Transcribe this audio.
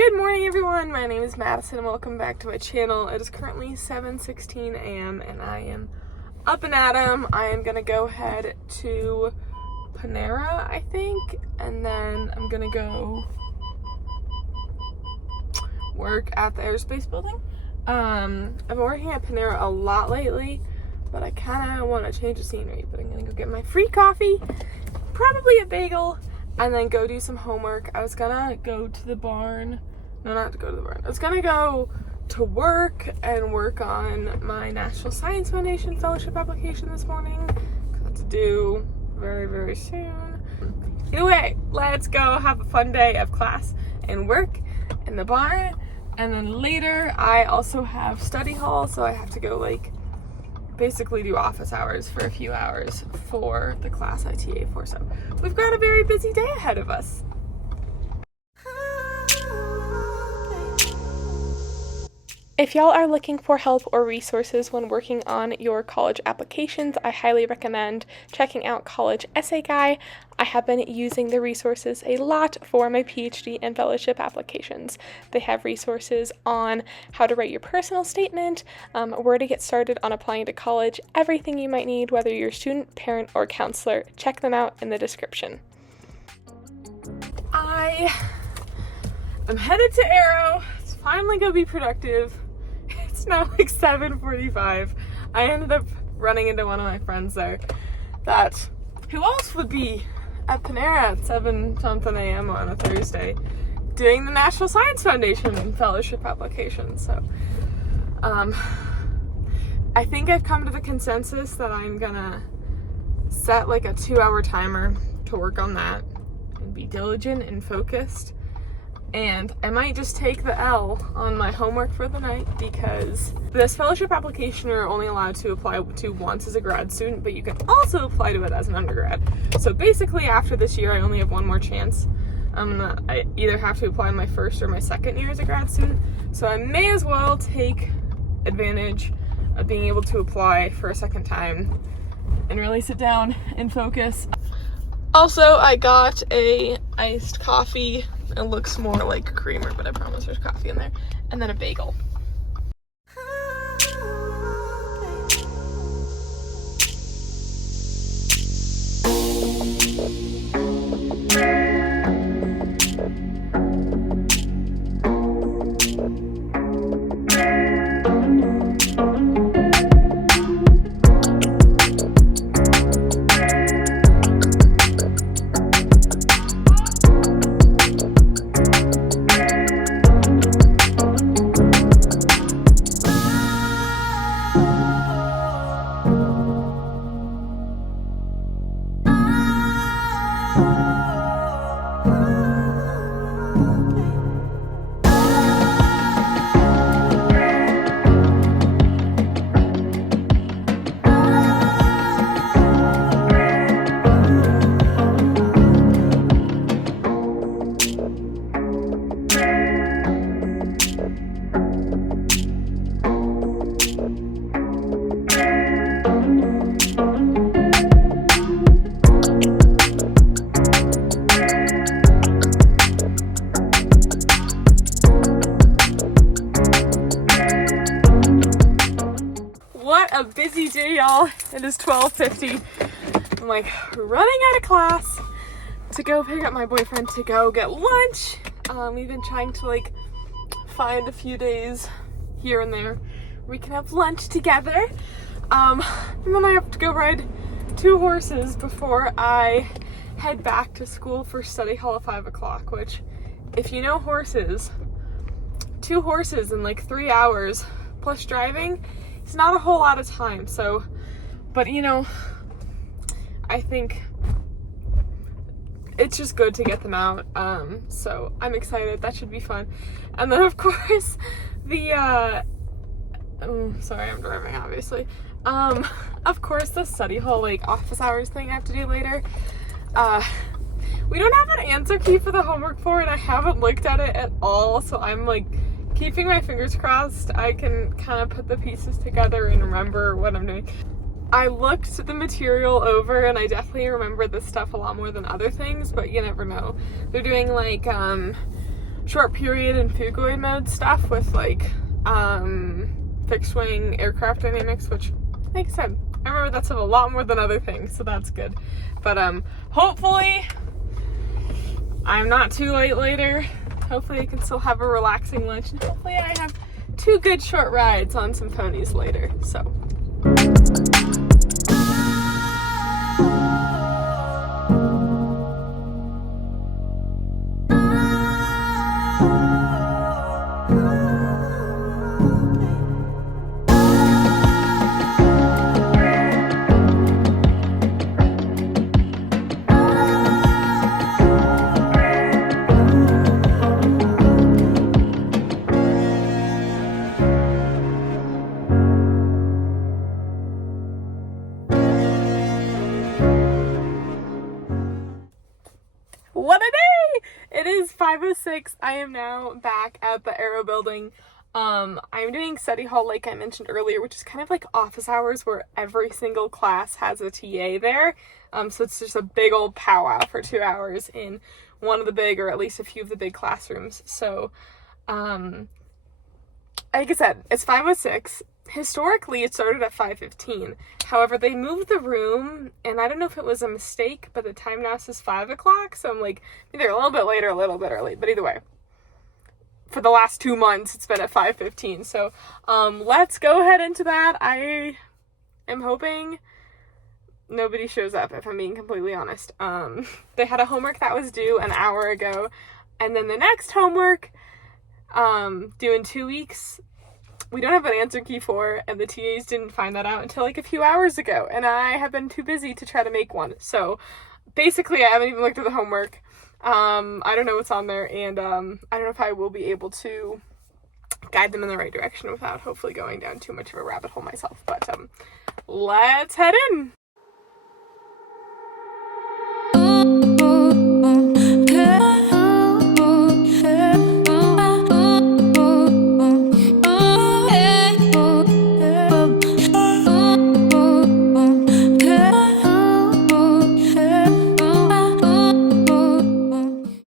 Good morning, everyone. My name is Madison and welcome back to my channel. It is currently 7:16 a.m. and I am up and at 'em. I am gonna go head to Panera, I think, and then I'm gonna go work at the aerospace building. I've been working at Panera a lot lately, but I kind of want to change the scenery. But I'm gonna go get my free coffee, probably a bagel, and then go do some homework. I was gonna go to the barn. No, not to go to the barn. I was gonna go to work and work on my National Science Foundation fellowship application this morning. That's due very, very soon. Either way, let's go have a fun day of class and work in the barn. And then later, I also have study hall, so I have to go basically do office hours for a few hours for the class I TA for. So we've got a very busy day ahead of us. If y'all are looking for help or resources when working on your college applications, I highly recommend checking out College Essay Guy. I have been using the resources a lot for my PhD and fellowship applications. They have resources on how to write your personal statement, where to get started on applying to college, everything you might need, whether you're a student, parent, or counselor. Check them out in the description. I am headed to Aero. It's finally gonna be productive. It's now 7:45. I ended up running into one of my friends there who else would be at Panera at 7-something a.m. on a Thursday doing the National Science Foundation fellowship application. So I think I've come to the consensus that I'm gonna set a 2-hour timer to work on that and be diligent and focused. And I might just take the L on my homework for the night, because this fellowship application you're only allowed to apply to once as a grad student, but you can also apply to it as an undergrad. So basically after this year, I only have one more chance. I either have to apply my first or my second year as a grad student. So I may as well take advantage of being able to apply for a second time and really sit down and focus. Also, I got a iced coffee. It looks more like a creamer, but I promise there's coffee in there. And then a bagel. What a busy day, y'all. It is 12:50. I'm running out of class to go pick up my boyfriend to go get lunch. We've been trying to find a few days here and there where we can have lunch together. And then I have to go ride 2 horses before I head back to school for study hall at 5 o'clock, which, if you know horses, 2 horses in 3 hours plus driving, it's not a whole lot of time. So, but I think it's just good to get them out. So I'm excited. That should be fun. And then of course sorry, I'm driving obviously. Of course the study hall office hours thing I have to do later. We don't have an answer key for the homework for it. I haven't looked at it at all, so I'm keeping my fingers crossed I can kind of put the pieces together and remember what I'm doing. I looked the material over and I definitely remember this stuff a lot more than other things, but you never know. They're doing short period and phugoid mode stuff with like fixed wing aircraft dynamics, which, like I said, I remember that stuff a lot more than other things, so that's good. But hopefully I'm not too late later. Hopefully I can still have a relaxing lunch, and hopefully I have 2 good short rides on some ponies later. So what a day! It is 5:06. I am now back at the Aero building. I'm doing study hall like I mentioned earlier, which is kind of like office hours where every single class has a TA there. So it's just a big old powwow for 2 hours in one of the big, or at least a few of the big classrooms. So, like I said, it's 5:06. Historically, it started at 5:15. However, they moved the room, and I don't know if it was a mistake, but the time now says 5 o'clock, so I'm like, either a little bit later, a little bit early, but either way. For the last 2 months, it's been at 5:15, so let's go ahead into that. I am hoping nobody shows up, if I'm being completely honest. They had a homework that was due an hour ago, and then the next homework, due in 2 weeks, we don't have an answer key for, and the TAs didn't find that out until like a few hours ago, and I have been too busy to try to make one. So basically, I haven't even looked at the homework. I don't know what's on there, and I don't know if I will be able to guide them in the right direction without hopefully going down too much of a rabbit hole myself. But let's head in.